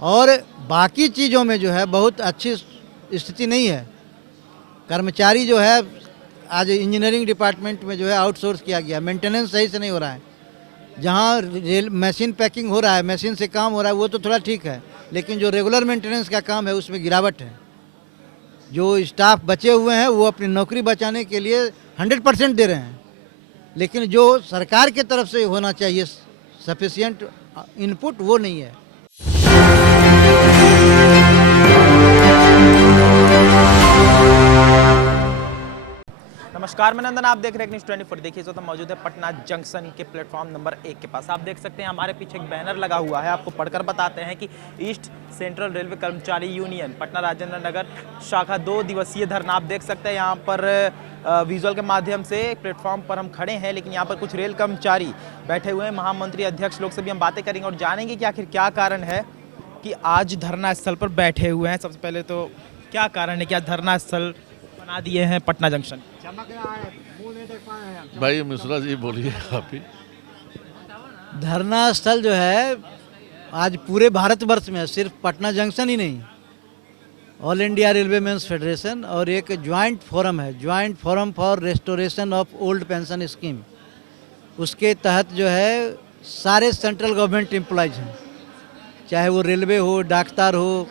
और बाकी चीज़ों में जो है बहुत अच्छी स्थिति नहीं है। कर्मचारी जो है आज इंजीनियरिंग डिपार्टमेंट में जो है आउटसोर्स किया गया, मेंटेनेंस सही से नहीं हो रहा है। जहाँ रेल मशीन पैकिंग हो रहा है, मशीन से काम हो रहा है, वो तो थोड़ा ठीक है, लेकिन जो रेगुलर मेंटेनेंस का काम है उसमें गिरावट है। जो स्टाफ बचे हुए हैं वो अपनी नौकरी बचाने के लिए 100% दे रहे हैं, लेकिन जो सरकार की तरफ से होना चाहिए सफिशिएंट इनपुट वो नहीं है। नमस्कार, मैं नंदन, आप देख रहे हैं न्यूज़ 24। देखिए तो मौजूद है पटना जंक्शन के प्लेटफॉर्म नंबर 1 के पास। आप देख सकते हैं हमारे पीछे एक बैनर लगा हुआ है, आपको पढ़कर बताते हैं कि ईस्ट सेंट्रल रेलवे कर्मचारी यूनियन पटना राजेंद्र नगर शाखा 2 दिवसीय धरना। आप देख सकते हैं यहाँ पर विजुअल के माध्यम से प्लेटफॉर्म पर हम खड़े हैं, लेकिन यहाँ पर कुछ रेल कर्मचारी बैठे हुए हैं। महामंत्री अध्यक्ष लोग से भी हम बातें करेंगे और जानेंगे कि आखिर क्या कारण है कि आज धरना स्थल पर बैठे हुए हैं। सबसे पहले तो क्या कारण है कि आज धरना स्थल बना दिए हैं पटना जंक्शन? भाई मिश्रा जी बोलिए। काफी धरना स्थल जो है आज पूरे भारतवर्ष में है, सिर्फ पटना जंक्शन ही नहीं, all India railway men's federation और एक ज्वाइंट फोरम है, joint forum for restoration of old pension scheme. उसके तहत जो है सारे सेंट्रल गवर्नमेंट एम्प्लॉयज हैं, चाहे वो रेलवे हो, डाकतार हो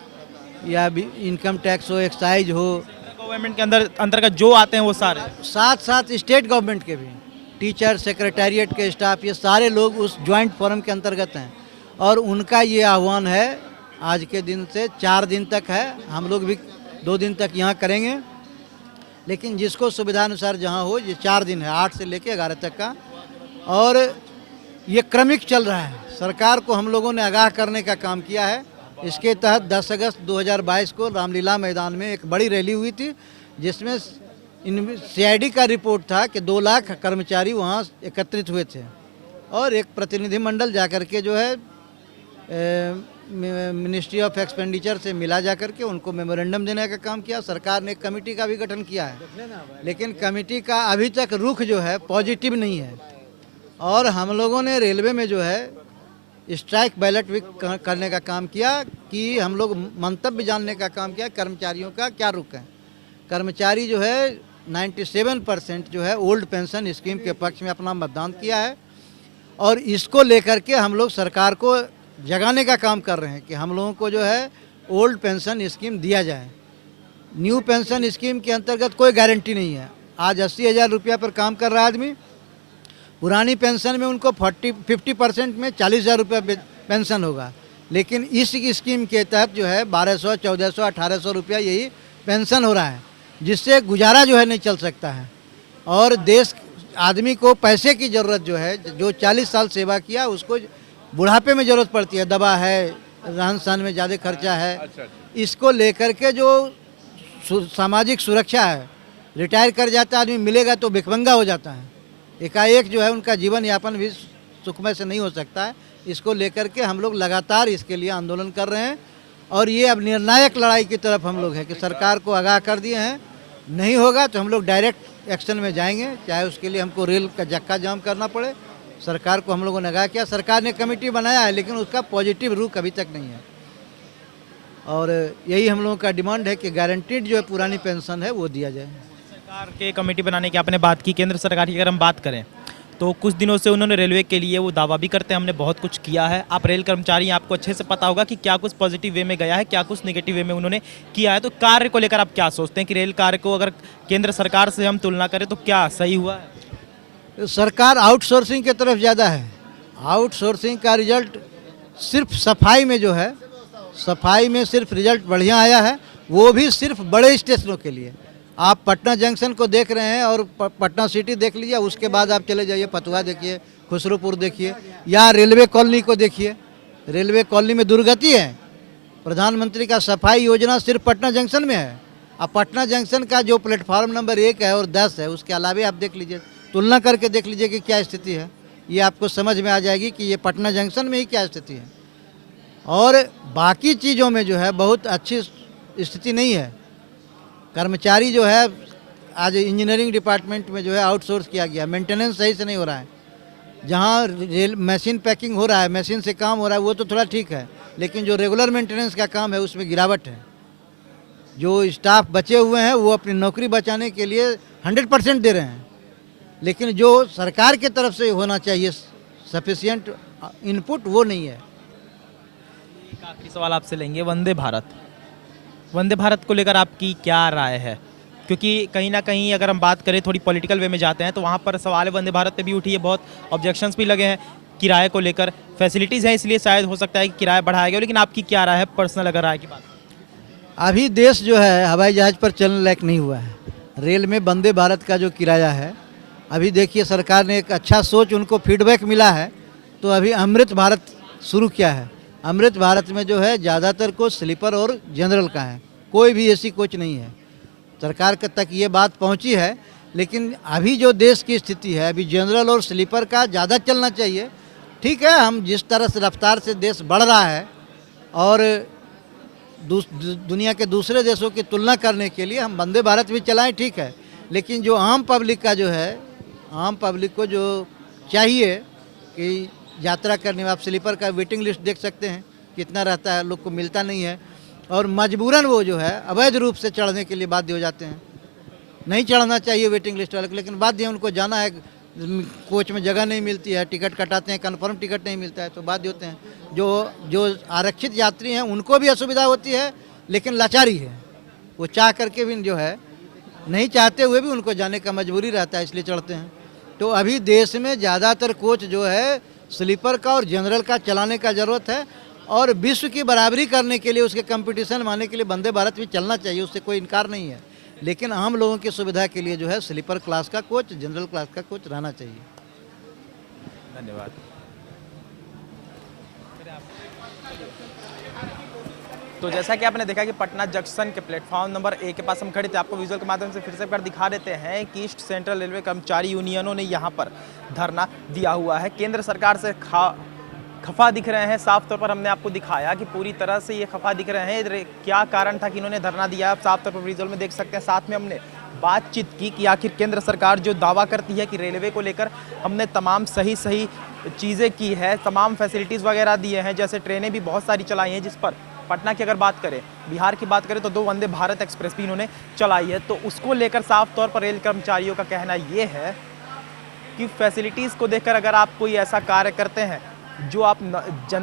या इनकम टैक्स हो, एक्साइज हो, गवर्नमेंट के अंतर्गत जो आते हैं वो सारे, साथ साथ स्टेट गवर्नमेंट के भी टीचर, सेक्रेटेरिएट के स्टाफ, ये सारे लोग उस ज्वाइंट फोरम के अंतर्गत हैं। और उनका ये आह्वान है आज के दिन से 4 दिन तक है, हम लोग भी 2 दिन तक यहाँ करेंगे, लेकिन जिसको सुविधानुसार जहाँ हो, ये 4 दिन है, 8 से लेकर 11 तक का। और ये क्रमिक चल रहा है। सरकार को हम लोगों ने आगाह करने का काम किया है। इसके तहत 10 अगस्त 2022 को रामलीला मैदान में एक बड़ी रैली हुई थी, जिसमें CID का रिपोर्ट था कि 2 लाख कर्मचारी वहाँ एकत्रित हुए थे और एक प्रतिनिधिमंडल जाकर के जो है मिनिस्ट्री ऑफ एक्सपेंडिचर से मिला जाकर के उनको मेमोरेंडम देने का काम किया। सरकार ने एक कमेटी का भी गठन किया है, लेकिन कमेटी का अभी तक रुख जो है पॉजिटिव नहीं है। और हम लोगों ने रेलवे में जो है स्ट्राइक बैलेट भी करने का काम किया कि हम लोग मंतव्य जानने का काम किया कर्मचारियों का क्या रुख है। कर्मचारी जो है 97% जो है ओल्ड पेंशन स्कीम के पक्ष में अपना मतदान किया है और इसको लेकर के हम लोग सरकार को जगाने का काम कर रहे हैं कि हम लोगों को जो है ओल्ड पेंशन स्कीम दिया जाए। न्यू पेंशन स्कीम के अंतर्गत कोई गारंटी नहीं है। आज 80,000 रुपया पर काम कर रहा आदमी, पुरानी पेंशन में उनको 50% में 40,000 रुपया पेंशन होगा, लेकिन इस स्कीम के तहत जो है 1200, 1400, 1800 रुपया यही पेंशन हो रहा है, जिससे गुजारा जो है नहीं चल सकता है। और देश आदमी को पैसे की ज़रूरत जो है, जो 40 साल सेवा किया उसको बुढ़ापे में ज़रूरत पड़ती है, दवा है, रहन सहन में ज़्यादा खर्चा है। इसको लेकर के जो सामाजिक सुरक्षा है, रिटायर कर जाता आदमी मिलेगा तो भिखमंगा हो जाता है, एकाएक जो है उनका जीवन यापन भी सुखमय से नहीं हो सकता है। इसको लेकर के हम लोग लगातार इसके लिए आंदोलन कर रहे हैं और ये अब निर्णायक लड़ाई की तरफ हम लोग हैं कि सरकार को आगाह कर दिए हैं, नहीं होगा तो हम लोग डायरेक्ट एक्शन में जाएंगे, चाहे उसके लिए हमको रेल का जक्का जाम करना पड़े। सरकार को हम लोगों ने आगाह किया, सरकार ने कमेटी बनाया है, लेकिन उसका पॉजिटिव रुख अभी तक नहीं है। और यही हम लोगों का डिमांड है कि गारंटीड जो है पुरानी पेंशन है वो दिया जाए। सरकार के कमेटी बनाने की आपने बात की, केंद्र सरकार की अगर हम बात करें तो कुछ दिनों से उन्होंने रेलवे के लिए वो दावा भी करते हैं हमने बहुत कुछ किया है। आप रेल कर्मचारी, आपको अच्छे से पता होगा कि क्या कुछ पॉजिटिव वे में गया है, क्या कुछ नेगेटिव वे में उन्होंने किया है। तो कार्य को लेकर आप क्या सोचते हैं कि रेल कार्य को अगर केंद्र सरकार से हम तुलना करें तो क्या सही हुआ है? सरकार आउटसोर्सिंग की तरफ ज़्यादा है। आउटसोर्सिंग का रिजल्ट सिर्फ सफाई में जो है, सफाई में सिर्फ रिजल्ट बढ़िया आया है, वो भी सिर्फ बड़े स्टेशनों के लिए। आप पटना जंक्शन को देख रहे हैं और पटना सिटी देख लीजिए, उसके बाद आप चले जाइए फतुहा देखिए, खुसरूपुर देखिए, या रेलवे कॉलोनी को देखिए। रेलवे कॉलोनी में दुर्गति है। प्रधानमंत्री का सफाई योजना सिर्फ पटना जंक्शन में है। अब पटना जंक्शन का जो प्लेटफार्म नंबर 1 है और 10 है, उसके अलावा आप देख लीजिए, तुलना करके देख लीजिए कि क्या स्थिति है। ये आपको समझ में आ जाएगी कि ये पटना जंक्शन में ही क्या स्थिति है। और बाकी चीज़ों में जो है बहुत अच्छी स्थिति नहीं है। कर्मचारी जो है आज इंजीनियरिंग डिपार्टमेंट में जो है आउटसोर्स किया गया, मेंटेनेंस सही से नहीं हो रहा है। जहाँ रेल मशीन पैकिंग हो रहा है, मशीन से काम हो रहा है, वो तो थोड़ा ठीक है, लेकिन जो रेगुलर मेंटेनेंस का काम है उसमें गिरावट है। जो स्टाफ बचे हुए हैं वो अपनी नौकरी बचाने के लिए 100% दे रहे हैं, लेकिन जो सरकार की तरफ से होना चाहिए सफिशिएंट इनपुट वो नहीं है। एक आखिरी सवाल आपसे लेंगे, वंदे भारत को लेकर आपकी क्या राय है? क्योंकि कहीं ना कहीं अगर हम बात करें थोड़ी पॉलिटिकल वे में जाते हैं तो वहाँ पर सवाल वंदे भारत पे भी उठी है, बहुत ऑब्जेक्शंस भी लगे हैं किराए को लेकर। फैसिलिटीज़ हैं इसलिए शायद हो सकता है कि किराया बढ़ाया गया, लेकिन आपकी क्या राय है पर्सनल अगर राय की बात? अभी देश जो है हवाई जहाज़ पर चलने लायक नहीं हुआ है। रेल में वंदे भारत का जो किराया है, अभी देखिए सरकार ने एक अच्छा सोच, उनको फीडबैक मिला है तो अभी अमृत भारत शुरू किया है। अमृत भारत में जो है ज़्यादातर कोच स्लीपर और जनरल का है, कोई भी एसी कोच नहीं है। सरकार तक ये बात पहुंची है, लेकिन अभी जो देश की स्थिति है, अभी जनरल और स्लीपर का ज़्यादा चलना चाहिए। ठीक है, हम जिस तरह से रफ्तार से देश बढ़ रहा है और दुनिया के दूसरे देशों की तुलना करने के लिए हम वंदे भारत भी चलाएं, ठीक है, लेकिन जो आम पब्लिक का जो है, आम पब्लिक को जो चाहिए कि यात्रा करने में, आप स्लीपर का वेटिंग लिस्ट देख सकते हैं कितना रहता है, लोग को मिलता नहीं है और मजबूरन वो जो है अवैध रूप से चढ़ने के लिए बाध्य हो जाते हैं। नहीं चढ़ना चाहिए वेटिंग लिस्ट वाले को, लेकिन बाध्य उनको जाना है, कोच में जगह नहीं मिलती है, टिकट कटाते हैं, कन्फर्म टिकट नहीं मिलता है तो बाध्य होते हैं। जो आरक्षित यात्री हैं उनको भी असुविधा होती है, लेकिन लाचारी है, वो चाह करके भी जो है, नहीं चाहते हुए भी उनको जाने का मजबूरी रहता है, इसलिए चढ़ते हैं। तो अभी देश में ज़्यादातर कोच जो है स्लीपर का और जनरल का चलाने का ज़रूरत है, और विश्व की बराबरी करने के लिए, उसके कंपटीशन मानने के लिए वंदे भारत भी चलना चाहिए, उससे कोई इनकार नहीं है, लेकिन आम लोगों की सुविधा के लिए जो है स्लीपर क्लास का कोच, जनरल क्लास का कोच रहना चाहिए। धन्यवाद। तो जैसा कि आपने देखा कि पटना जंक्शन के प्लेटफॉर्म नंबर 1 के पास हम खड़े थे, आपको विजुअल के माध्यम से फिर से कर दिखा देते हैं कि ईस्ट सेंट्रल रेलवे कर्मचारी यूनियनों ने यहाँ पर धरना दिया हुआ है। केंद्र सरकार से खफा दिख रहे हैं, साफ तौर पर हमने आपको दिखाया कि पूरी तरह से ये खफा दिख रहे हैं। क्या कारण था कि इन्होंने धरना दिया, आप साफ तौर पर विजुअल में देख सकते हैं। साथ में हमने बातचीत की कि आखिर केंद्र सरकार जो दावा करती है कि रेलवे को लेकर हमने तमाम सही चीज़ें की है, तमाम फैसिलिटीज़ वगैरह दिए हैं, जैसे ट्रेनें भी बहुत सारी चलाई हैं, जिस पर पटना की अगर बात करें, बिहार की बात करें तो 2 वंदे भारत एक्सप्रेस भी इन्होंने चलाई है। तो उसको लेकर साफ तौर पर रेल कर्मचारियों का कहना ये है कि फैसिलिटीज़ को देखकर अगर आप कोई ऐसा कार्य करते हैं जो आप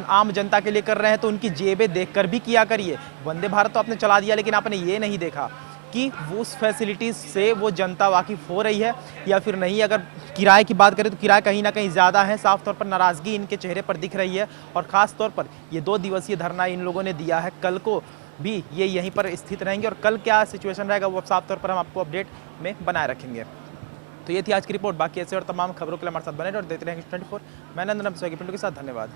आम जनता के लिए कर रहे हैं तो उनकी जेबें देखकर भी किया करिए। वंदे भारत तो आपने चला दिया, लेकिन आपने ये नहीं देखा कि वो उस फैसिलिटीज़ से वो जनता वाकिफ़ हो रही है या फिर नहीं। अगर किराए की बात करें तो किराया कहीं ना कहीं ज़्यादा है, साफ तौर पर नाराज़गी इनके चेहरे पर दिख रही है। और ख़ास तौर पर ये 2 दिवसीय धरना इन लोगों ने दिया है, कल को भी ये यहीं पर स्थित रहेंगे और कल क्या सिचुएशन रहेगा वो साफ तौर पर हम आपको अपडेट में बनाए रखेंगे। तो ये थी आज की रिपोर्ट। बाकी ऐसे और तमाम खबरों के लिए हमारे साथ बने और देते रहेंगे 24। मैं नंदन पिंटू के साथ, धन्यवाद।